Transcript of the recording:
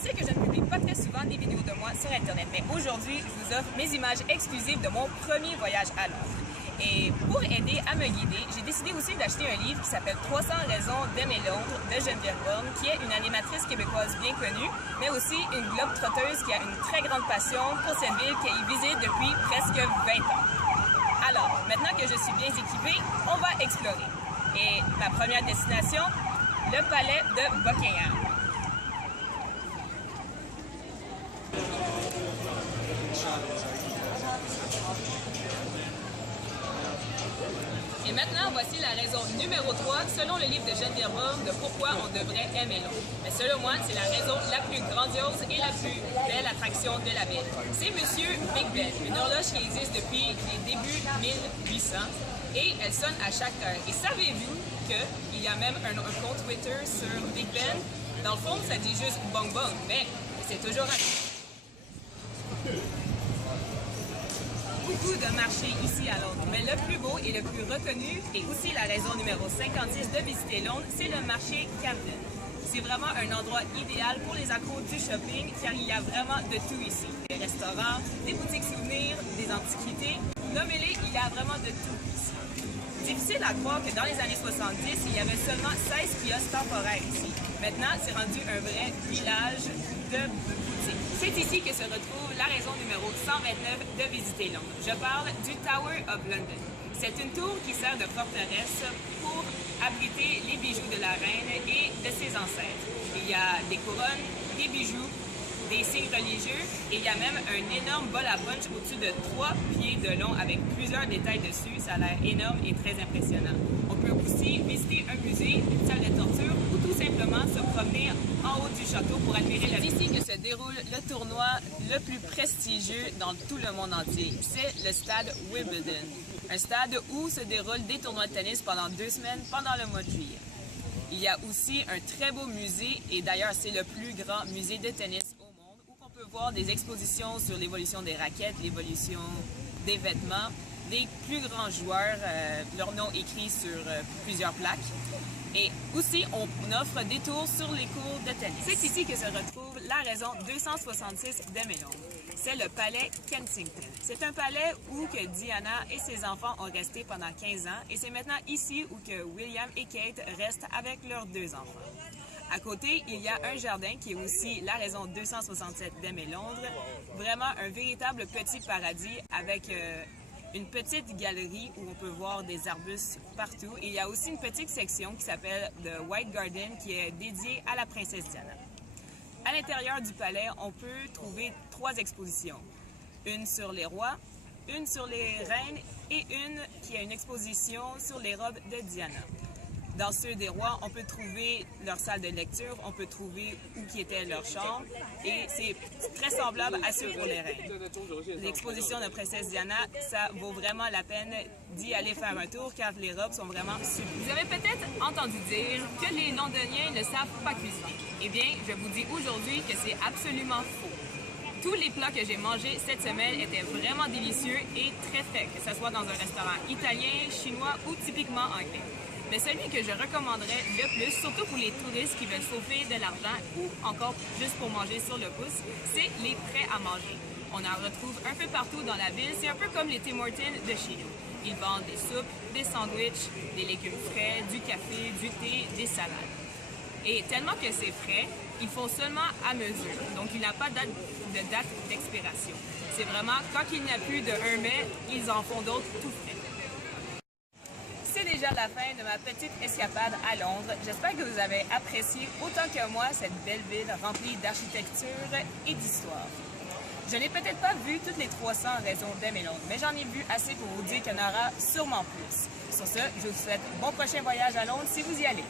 sais que je ne publie pas très souvent des vidéos de moi sur Internet, mais aujourd'hui, je vous offre mes images exclusives de mon premier voyage à Londres. Et pour aider à me guider, j'ai décidé aussi d'acheter un livre qui s'appelle 300 raisons d'aimer Londres de Geneviève Borne, qui est une animatrice québécoise bien connue, mais aussi une globe-trotteuse qui a une très grande passion pour cette ville qu'elle y visite depuis presque 20 ans. Alors, maintenant que je suis bien équipée, on va explorer. Et ma première destination, le palais de Buckingham. Et maintenant, voici la raison numéro 3, selon le livre de Geneviève Borne, de pourquoi on devrait aimer Londres. Mais selon moi, c'est la raison la plus grandiose et la plus belle attraction de la ville. C'est Monsieur Big Ben, une horloge qui existe depuis les débuts 1800 et elle sonne à chaque heure. Et savez-vous qu'il y a même un compte Twitter sur Big Ben? Dans le fond, ça dit juste bong bong, mais c'est toujours un... Beaucoup de marchés ici à Londres, mais le plus beau et le plus reconnu, et aussi la raison numéro 56 de visiter Londres, c'est le marché Camden. C'est vraiment un endroit idéal pour les accros du shopping, car il y a vraiment de tout ici. Des restaurants, des boutiques souvenirs, des antiquités, nommez-les, il y a vraiment de tout ici. Difficile à croire que dans les années 70, il y avait seulement 16 kiosques temporaires ici. Maintenant, c'est rendu un vrai village de boutiques. C'est ici que se retrouve la raison numéro 129 de visiter Londres. Je parle du Tower of London. C'est une tour qui sert de forteresse pour abriter les bijoux de la reine et de ses ancêtres. Il y a des couronnes, des bijoux, des signes religieux et il y a même un énorme bol à punch au-dessus de 3 pieds de long avec plusieurs détails dessus. Ça a l'air énorme et très impressionnant. On peut aussi visiter un musée, une salle de torture ou tout simplement se promener en haut du château pour admirer la ville. C'est ici que se déroule le tournoi le plus prestigieux dans tout le monde entier. C'est le stade Wimbledon, un stade où se déroulent des tournois de tennis pendant 2 semaines pendant le mois de juillet. Il y a aussi un très beau musée et d'ailleurs c'est le plus grand musée de tennis voir des expositions sur l'évolution des raquettes, l'évolution des vêtements, des plus grands joueurs, leur nom écrit sur plusieurs plaques. Et aussi, on offre des tours sur les cours de tennis. C'est ici que se retrouve la raison 266 d'aimer Londres. C'est le palais Kensington. C'est un palais où que Diana et ses enfants ont resté pendant 15 ans et c'est maintenant ici où que William et Kate restent avec leurs 2 enfants. À côté, il y a un jardin qui est aussi la raison 267 d'aimer Londres. Vraiment un véritable petit paradis avec une petite galerie où on peut voir des arbustes partout. Et il y a aussi une petite section qui s'appelle The White Garden qui est dédiée à la princesse Diana. À l'intérieur du palais, on peut trouver 3 expositions. Une sur les rois, une sur les reines et une qui est une exposition sur les robes de Diana. Dans ceux des rois, on peut trouver leur salle de lecture, on peut trouver où qui était leur chambre et c'est très semblable à ceux pour les reines. L'exposition de princesse Diana, ça vaut vraiment la peine d'y aller faire un tour car les robes sont vraiment sublimes. Vous avez peut-être entendu dire que les Londoniens ne savent pas cuisiner. Eh bien, je vous dis aujourd'hui que c'est absolument faux. Tous les plats que j'ai mangés cette semaine étaient vraiment délicieux et très frais, que ce soit dans un restaurant italien, chinois ou typiquement anglais. Mais celui que je recommanderais le plus, surtout pour les touristes qui veulent sauver de l'argent ou encore juste pour manger sur le pouce, c'est les prêts à manger. On en retrouve un peu partout dans la ville, c'est un peu comme les Tim Hortons de chez nous. Ils vendent des soupes, des sandwichs, des légumes frais, du café, du thé, des salades. Et tellement que c'est frais, ils font seulement à mesure, donc il n'a pas de date d'expiration. C'est vraiment, quand il n'y a plus de 1 mai, ils en font d'autres tout frais. C'est déjà la fin de ma petite escapade à Londres. J'espère que vous avez apprécié autant que moi cette belle ville remplie d'architecture et d'histoire. Je n'ai peut-être pas vu toutes les 300 raisons d'aimer Londres, mais j'en ai vu assez pour vous dire qu'il y en aura sûrement plus. Sur ce, je vous souhaite bon prochain voyage à Londres si vous y allez.